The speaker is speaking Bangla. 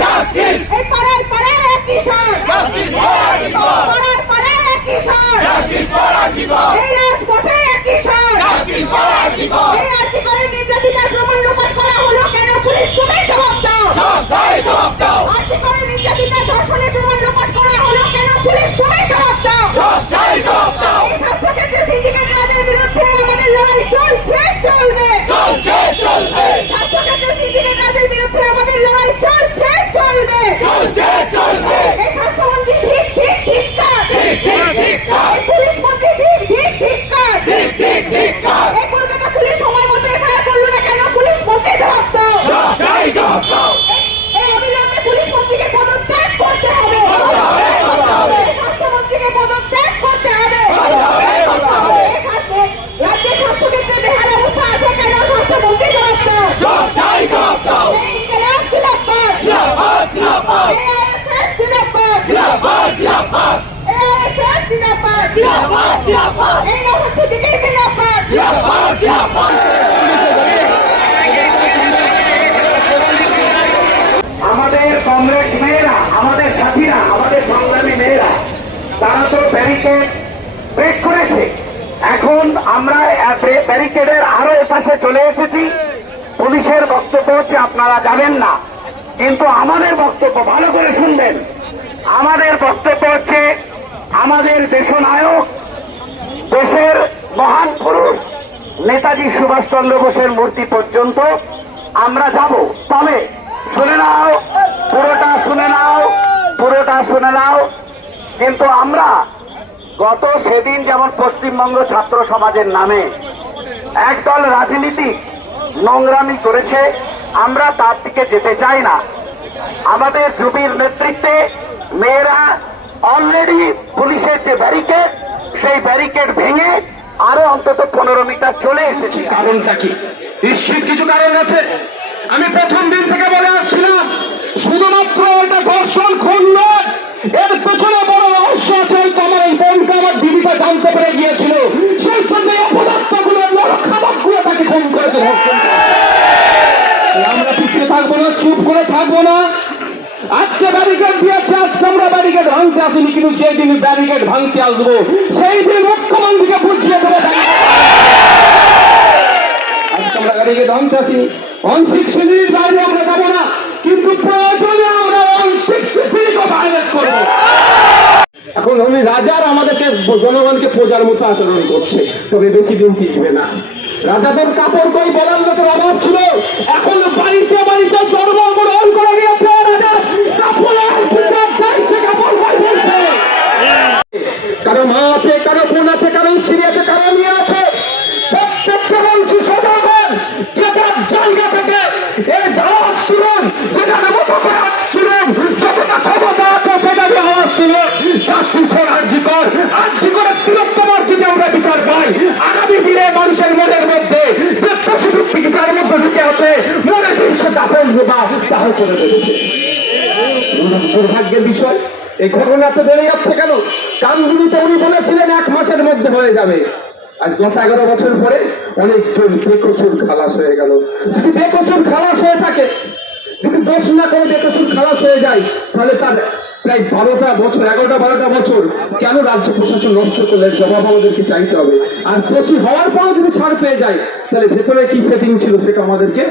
জাস্টিস এই পাড়ায় পাড়ায় একই স্বর জাস্টিস ফর আর্জিকর পাড়ায় পাড়ায় একই স্বর জাস্টিস ফর আর্জিকর এই রাজপথে একই স্বর জাস্টিস ফর আর্জিকর এই আর্জিকরের নির্যাতিতার প্রমাণ লোপাট করা হলো কেন পুলিশ তুমি জবাব দাও জবাব দাও আর্জিকরের নির্যাতিতার ধর্ষণের প্রমাণ লোপাট করা হলো কেন পুলিশ তুমি জবাব দাও জবাব দাও এই স্বাস্থ্যক্ষেত্রে সিন্ডিকেট রাজের বিরুদ্ধে আমাদের লড়াই চলছে চলবে স্বাস্থ্যক্ষেত্রে সিন্ডিকেট রাজের বিরুদ্ধে আমাদের লড়াই চলছে চলবে এই স্বাস্থ্যমন্ত্রী ধিক্কার এই পুলিশ মন্ত্রী ধিক্কার এই কলকাতা পুলিশ সময় মতো এফআইআর করলো না কেন পুলিশ মন্ত্রী জবাব দাও এই অবিলম্বে পুলিশ মন্ত্রীকে পদত্যাগ করতে হবে স্বাস্থ্যমন্ত্রীকে পদত্যাগ করতে হবে রাজ্যের স্বাস্থ্যক্ষেত্রে বেহাল অবস্থা আছে কেন স্বাস্থ্যমন্ত্রী জবাব দাও ইনকিলাব জিন্দাবাদ AISF জিন্দাবাদ AISF জিন্দাবাদ এই নওশাদ সিদ্দিকী জিন্দাবাদ আমাদের কংগ্রেস মেয়েরা, আমাদের সাথীরা, আমাদের সংগ্রামী মেয়েরা, তারা তো ব্যারিকেড ব্রেক করেছে। এখন আমরা ব্যারিকেডের আরো এপাশে চলে এসেছি। পুলিশের বক্তব্য হচ্ছে আপনারা যাবেন না, কিন্তু আমাদের বক্তব্য ভালো করে শুনবেন। আমাদের বক্তব্য হচ্ছে আমাদের দেশনায়ক, দেশের মহান পুরুষ নেতাজি সুভাষচন্দ্র বোসের মূর্তি পর্যন্ত আমরা যাব। তবে শুনে নাও, পুরোটা শুনে নাও। কিন্তু আমরা সেদিন যেমন পশ্চিমবঙ্গ ছাত্র সমাজের নামে একদল রাজনীতিক নোংরামি করেছে, আমরা তার দিকে যেতে চাই না। আমাদের জুবির নেতৃত্বে মেয়েরা অলরেডি পুলিশের যে ব্যারিকেড, সেই ব্যারিকেড ভেঙে আরো অন্তত 15 মিটার চলে এসেছি। কারণটা কি? নিশ্চিত কিছু কারণ আছে। আমি প্রথম দিন থেকে বলে আসছিলাম, শুধুমাত্র এটা ধর্ষণ খুন নয়, এর পেছনে বড় রহস্য আছে। আমার বোনকে আমার দিদিটা জানতে পেরে গিয়েছিল, সেই জন্য অপদার্থগুলো খাবারগুলো তাকে খুন করেছে, ধর্ষণ। আমরা পিছিয়ে থাকবো না, চুপ করে থাকবো না। আজকে ব্যারিকেড দিয়েছে, আজকে আমরা ব্যারিকেড ভাঙতে আসিনি, কিন্তু যেদিন ব্যারিকেড ভাঙতে আসবো সেই দিন মুখ্যমন্ত্রীকে বুঝিয়ে দেবে। আজকে আমরা ব্যারিকেড ভাঙতে আসিনি, 163 বাইরে আমরা যাবো না, কিন্তু প্রয়োজনে আমরা 163 ভায়োলেট করবো। এখন উনি রাজার আমাদেরকে জনগণকে প্রজার মতো আচরণ করছে, তবে বেশি দিন টিকবে না। রাজাদের কাপড় কই বলার লোকের অভাব ছিল, এখন বাড়িতে বাড়িতে জন্মগ্রহণ করে নিয়েছে। রাজা কাপড়ের বিচার চাইছে, কাপড় কই বলছে। কারো মা আছে, কারো বোন আছে, কারো স্ত্রী আছে, কারো মেয়ে আছে। প্রত্যেকটা বলছি সদাগর, যেটা জায়গা থেকে এর আওয়াজ তুলুন, যেটা মতো করে তুলুন, যতটা ক্ষমতা আছে সেটাকে আওয়াজ তুলুন। জাস্টিস ফর আর্জিকর, আর্জিকরের তিলোত্তমার যদি আমরা বিচার পাই, আগামী দিনে মানুষের মনের মধ্যে যে প্রতিযুক্তি বিচার মধ্যে ঢুকে আছে, মনে দৃশ্য দাফন বা দাহ করে ফেলেছে। দুর্ভাগ্যের বিষয়, এই ঘটনা তো বেড়ে যাচ্ছে কেন? কামদুনিতে উনি বলেছিলেন 1 মাসের মধ্যে হয়ে যাবে, আর 10-11 বছর পরে অনেকজন বেকসুর খালাস হয়ে গেল। যদি বেকসুর খালাস হয়ে থাকে, যদি দোষ না করে বেকসুর খালাস হয়ে যায়, তাহলে তার প্রায় 11-12 বছর কেন রাজ্য প্রশাসন নষ্ট করলে জবাব আমাদেরকে চাইতে হবে। আর দোষী হওয়ার পরও যদি ছাড় পেয়ে যায়, তাহলে ভেতরে কি সেটিং ছিল সেটা আমাদেরকে